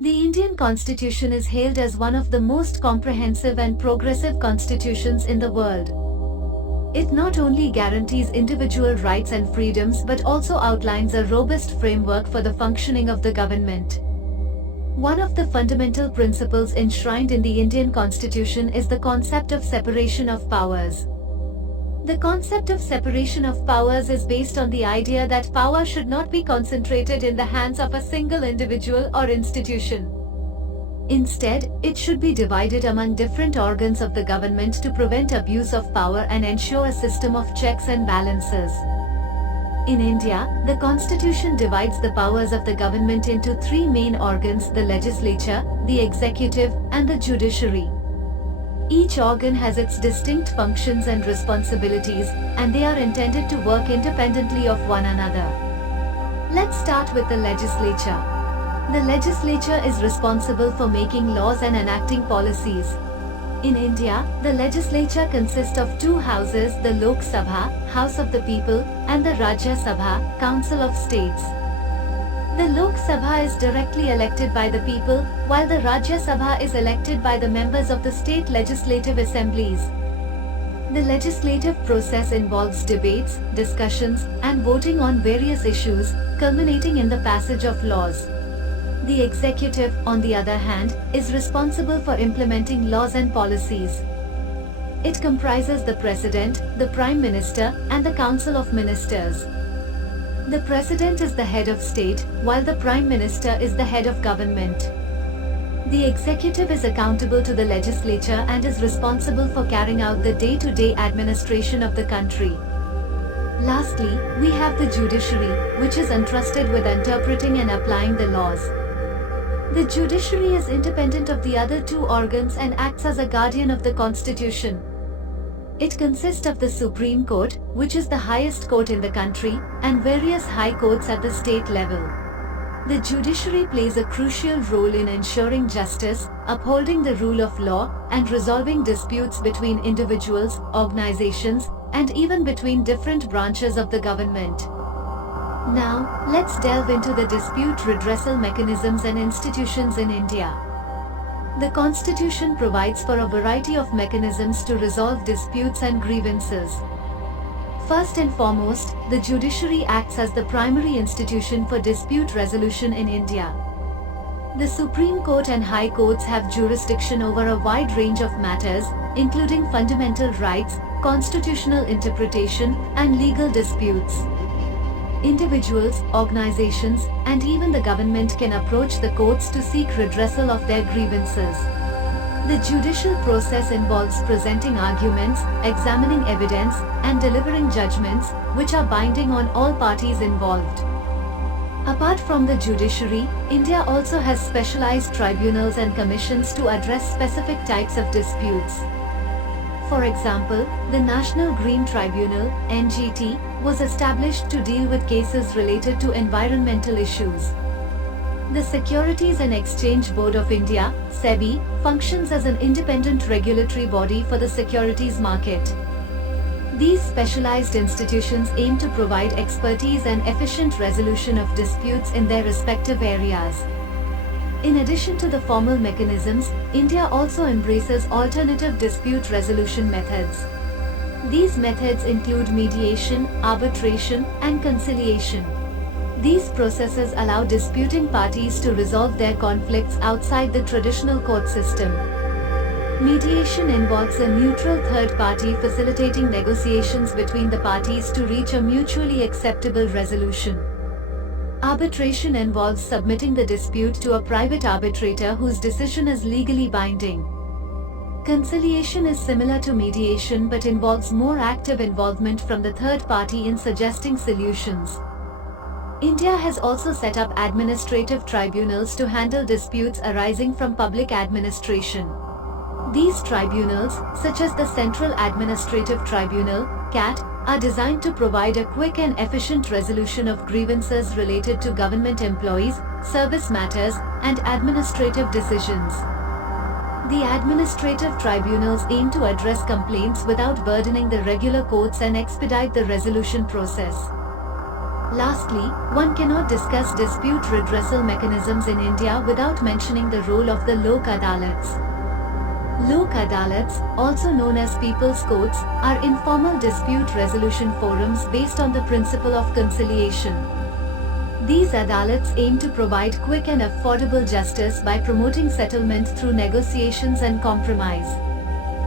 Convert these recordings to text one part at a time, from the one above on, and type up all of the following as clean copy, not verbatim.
The Indian Constitution is hailed as one of the most comprehensive and progressive constitutions in the world. It not only guarantees individual rights and freedoms but also outlines a robust framework for the functioning of the government. One of the fundamental principles enshrined in the Indian Constitution is the concept of separation of powers. The concept of separation of powers is based on the idea that power should not be concentrated in the hands of a single individual or institution. Instead, it should be divided among different organs of the government to prevent abuse of power and ensure a system of checks and balances. In India, the Constitution divides the powers of the government into three main organs: the legislature, the executive, and the judiciary. Each organ has its distinct functions and responsibilities, and they are intended to work independently of one another. Let's start with the legislature. The legislature is responsible for making laws and enacting policies. In India, the legislature consists of two houses: the Lok Sabha, House of the People, and the Rajya Sabha, Council of States. The Lok Sabha is directly elected by the people, while the Rajya Sabha is elected by the members of the state legislative assemblies. The legislative process involves debates, discussions, and voting on various issues, culminating in the passage of laws. The executive, on the other hand, is responsible for implementing laws and policies. It comprises the President, the Prime Minister, and the Council of Ministers. The President is the head of state, while the Prime Minister is the head of government. The executive is accountable to the legislature and is responsible for carrying out the day-to-day administration of the country. Lastly, we have the judiciary, which is entrusted with interpreting and applying the laws. The judiciary is independent of the other two organs and acts as a guardian of the Constitution. It consists of the Supreme Court, which is the highest court in the country, and various high courts at the state level. The judiciary plays a crucial role in ensuring justice, upholding the rule of law, and resolving disputes between individuals, organizations, and even between different branches of the government. Now, let's delve into the dispute redressal mechanisms and institutions in India. The Constitution provides for a variety of mechanisms to resolve disputes and grievances. First and foremost, the judiciary acts as the primary institution for dispute resolution in India. The Supreme Court and High Courts have jurisdiction over a wide range of matters, including fundamental rights, constitutional interpretation, and legal disputes. Individuals, organizations, and even the government can approach the courts to seek redressal of their grievances. The judicial process involves presenting arguments, examining evidence, and delivering judgments, which are binding on all parties involved. Apart from the judiciary, India also has specialized tribunals and commissions to address specific types of disputes. For example, the National Green Tribunal (NGT) was established to deal with cases related to environmental issues. The Securities and Exchange Board of India (SEBI) functions as an independent regulatory body for the securities market. These specialized institutions aim to provide expertise and efficient resolution of disputes in their respective areas. In addition to the formal mechanisms, India also embraces alternative dispute resolution methods. These methods include mediation, arbitration, and conciliation. These processes allow disputing parties to resolve their conflicts outside the traditional court system. Mediation involves a neutral third party facilitating negotiations between the parties to reach a mutually acceptable resolution. Arbitration involves submitting the dispute to a private arbitrator whose decision is legally binding. Conciliation is similar to mediation but involves more active involvement from the third party in suggesting solutions. India has also set up administrative tribunals to handle disputes arising from public administration. These tribunals, such as the Central Administrative Tribunal (CAT), are designed to provide a quick and efficient resolution of grievances related to government employees, service matters, and administrative decisions. The administrative tribunals aim to address complaints without burdening the regular courts and expedite the resolution process. Lastly, one cannot discuss dispute redressal mechanisms in India without mentioning the role of the Lok Adalats. Lok Adalats, also known as people's courts, are informal dispute resolution forums based on the principle of conciliation. These adalats aim to provide quick and affordable justice by promoting settlement through negotiations and compromise.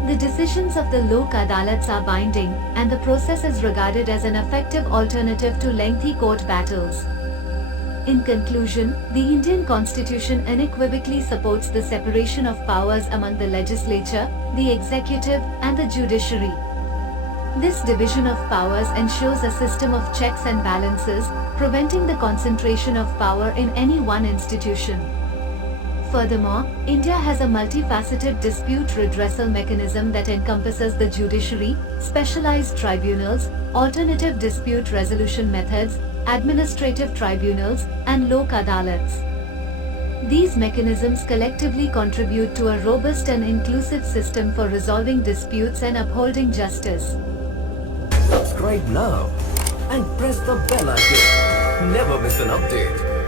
The decisions of the Lok Adalats are binding, and the process is regarded as an effective alternative to lengthy court battles. In conclusion, the Indian Constitution unequivocally supports the separation of powers among the legislature, the executive, and the judiciary. This division of powers ensures a system of checks and balances, preventing the concentration of power in any one institution. Furthermore, India has a multifaceted dispute redressal mechanism that encompasses the judiciary, specialized tribunals, alternative dispute resolution methods, administrative tribunals, and Lok Adalats. These mechanisms collectively contribute to a robust and inclusive system for resolving disputes and upholding justice. Subscribe now and press the bell icon. Never miss an update.